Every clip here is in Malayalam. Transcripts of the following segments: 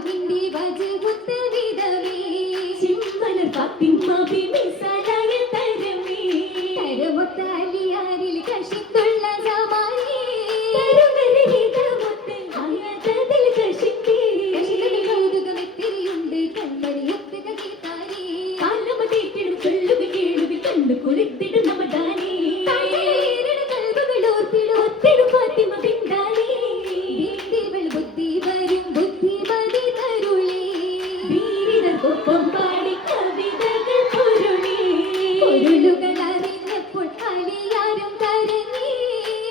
हिंदी बाजे होते विदमी चिम्मल फातिमा बीबी सलाय तरमी तरमोताली यारिल कशितुल्ला जमानी करुगरे हिदमते आयतदिल कशिती कशितल कौതുകമെത്തിരിയുണ്ട് കൺമണിയൊത്തുക ഗീതാരി കാലമതേറ്റിടും ചൊല്ലുക കേളുക കണ്ടു കുളിത്തിടും നമദാനി തായേരുടെ കൽബുകൾ ഓർത്തിടും ഒത്തിടും ഫാത്തിമ ബിന്ദാനി ബിന്ദിവൾ ബുദ്ധി വരും ബുദ്ധിമതി തരുളി വീരിതർക്കൊപ്പം പാടി കവിതകൾ പൊരുളി പൊരുളുകൾ അറിഞ്ഞപ്പോൾ അലിയാരും കരഞ്ഞി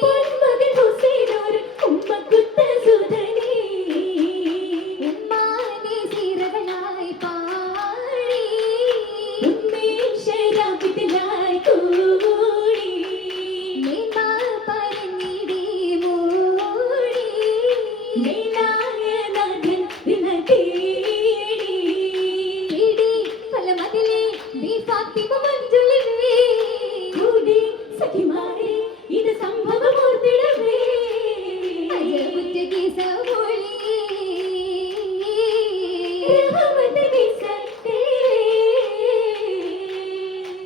പൊന്മകൻ ഹുസൈനോർ ഉമ്മക്കുത്ത സുധനി ഉമ്മാനെ സീറകളായി പാടി ഉന്മേഷരാവിതലായി കൂടി മേമ പറഞ്ഞിടി മൂടി മേലായനാഥൻ വിനതേടി ഇടി ഫലമതിലെ നീ ഫാത്തിമ മഞ്ജുളിവേ കൂടി സഖിമാരെ ഇത് സംഭവമോർത്തിടവേ അജബുറ്റ കേസമൊളി റഹ്മത്ത് വിസത്തേ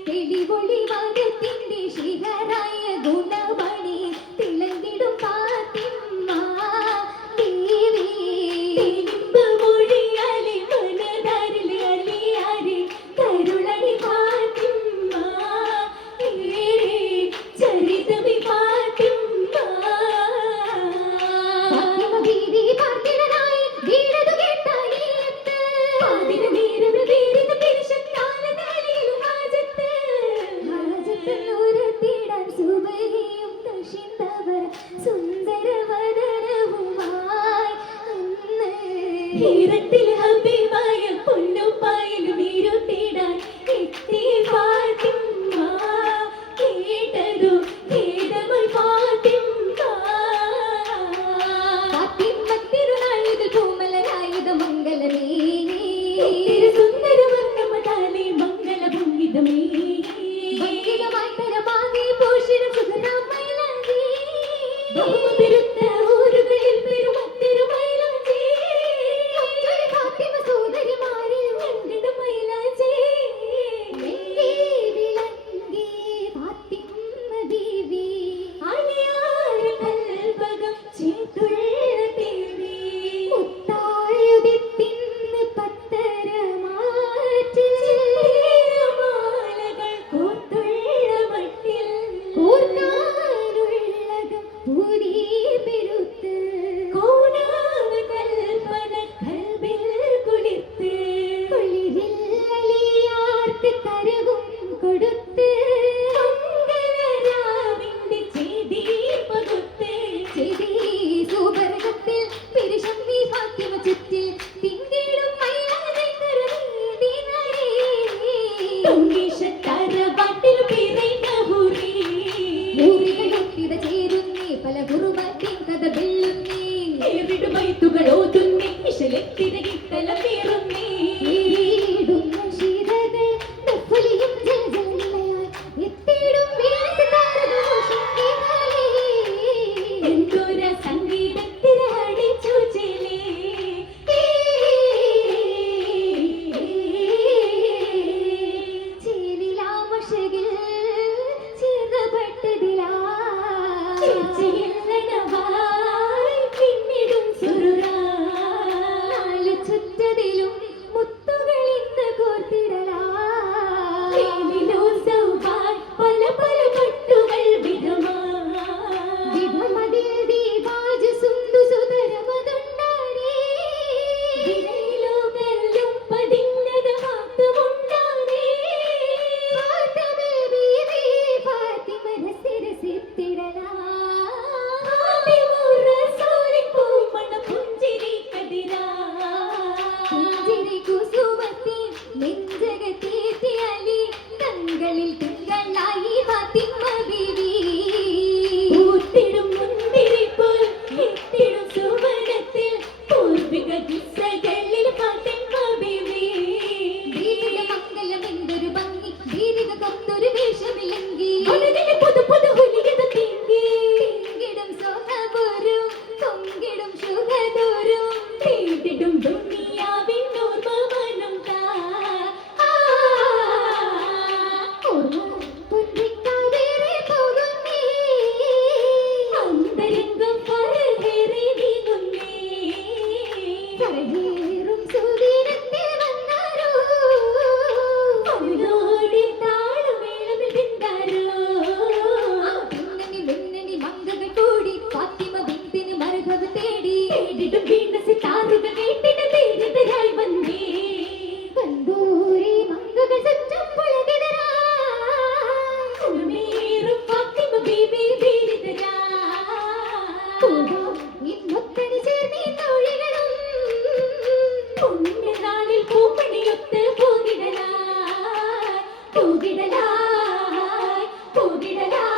തെളിവൊളി മതത്തിന്റെ ശിഖരായ ഗുണമണി തിളങ്ങിടും ഫാത്തിമ ദേവി മൊഴിയാലെ മനതാരിലെ അലിയാരെ കരുളണി ഫാത്തിമ ഏറെ ചരിതമി ഫാത്തിമ ഫാത്തിമ ബീവി പാർത്തിടനായി വീണതു കേട്ടാലിയത്ത് അതിന് നേരം വീരിത പെരിശത്താലതാലിലും ഹാജത്ത് ഹാജത്തുള്ളൂരത്തിടാൻ സുബഹിയും തഷിന്തവർ സുന്ദരവദനവുമായി അന്ന് ഹീറത്തിൽ ഹബീബായ പൊന്നുപ്പായിലും ഇരുട്ടിടാൻ എത്തി ഫാത്തിമ കേട്ടതു ഖേദമായി ഫാത്തിമ ഫാത്തിമ തിരുനാളിതിൽ പൂമലരായുധ മംഗലമേനി സുന്ദരവർണ്ണമതാലേ മംഗളഭംഗിതമേ ഭംഗിതമായി തരമാകെ പോഷിടും സുഖനാമൈലാഞ്ചി ബഹുമതിരുത്ത ഊരുകളിൽ പെരുമത്തിരുമൈലാഞ്ചി മക്കളെ ഫാത്തിമ സോദരിമാരിൽ കണ്ടിടും മൈലാഞ്ചി വെങ്കി വിളങ്ങി ഫാത്തിമ ബീവി ആലിയാര കൽബകം ചേത്തുള്ള ദേവി മുത്തായുദിത്തിന്ന് പത്തരമാറ്റിൽ മാലകൾ കോർത്തുള്ള മട്ടിൽ കൂർക്കാനുള്ളകം പൂരി പെരുത്ത് കോനാന കൽപ്പന കൽബിൽ കുളിർത്ത് കുളിരിൽ അലിയാർക്ക് കരവും കൊടുത്ത് മംഗളരാവിന്റെ ചേതി പകുത്ത് ചെടി സുവർഗത്തിൽ പെരുശമ്മി ഫാത്തിമ ചുറ്റിൽ തിങ്കിടും മൈലാനെ കരവീതി നരേ തൊങ്കീഷത്തറവാട്ടിൽ പിറന്ന ഹുറി ഊറികളൊത്തിത ചേരുന്നേ പല കുറുമത്തിൻ കഥ വെള്ളുന്നേ ഏറിടു മൈത്തുകൾ ഓതുന്നേ ഇശലെത്തിരകിത്തല പേറുന്നേ ഈടുന്ന ശിരകൾ ദഫലിയും ജലജലയായി എത്തിടും വീഴ്ചതാരദോഷങ്ങളെ എന്തൊര സംഗീതത്തിരടി ചൂചിലേ ചേലിലാമഷകിൽ ചേർന്നപ്പെട്ടതിലാ ചില്ലണവായി പിന്നിടും സുരുറാ നാല് ചുറ്റതിലും ഏറും സുദിനത്തിൽ വന്നാരോ അവനോടി താളമേളമിൽ നിന്നാരോ മിന്നണി മിന്നണി മങ്കകൾ കൂടി ഫാത്തിമ ബിന്തിന് മർഹബ് തേടി കേട്ടിട്ടും വീണ സിതാറുകൾ കേട്ടിട്ട് ധീരതരായി വന്നേ കണ്ടൂരി മങ്കകൾ സജ്ജം പുളകിടരാ കുളിമേറും ഫാത്തിമ ബീവി ധീരതരായി ഇന്നൊത്തണി ചേർന്നീ തോഴികളും പുണ്യനാളിൽ പൂപ്പണിയൊത്ത് പോകിടലായി പോകിടലായി പോകിടലായി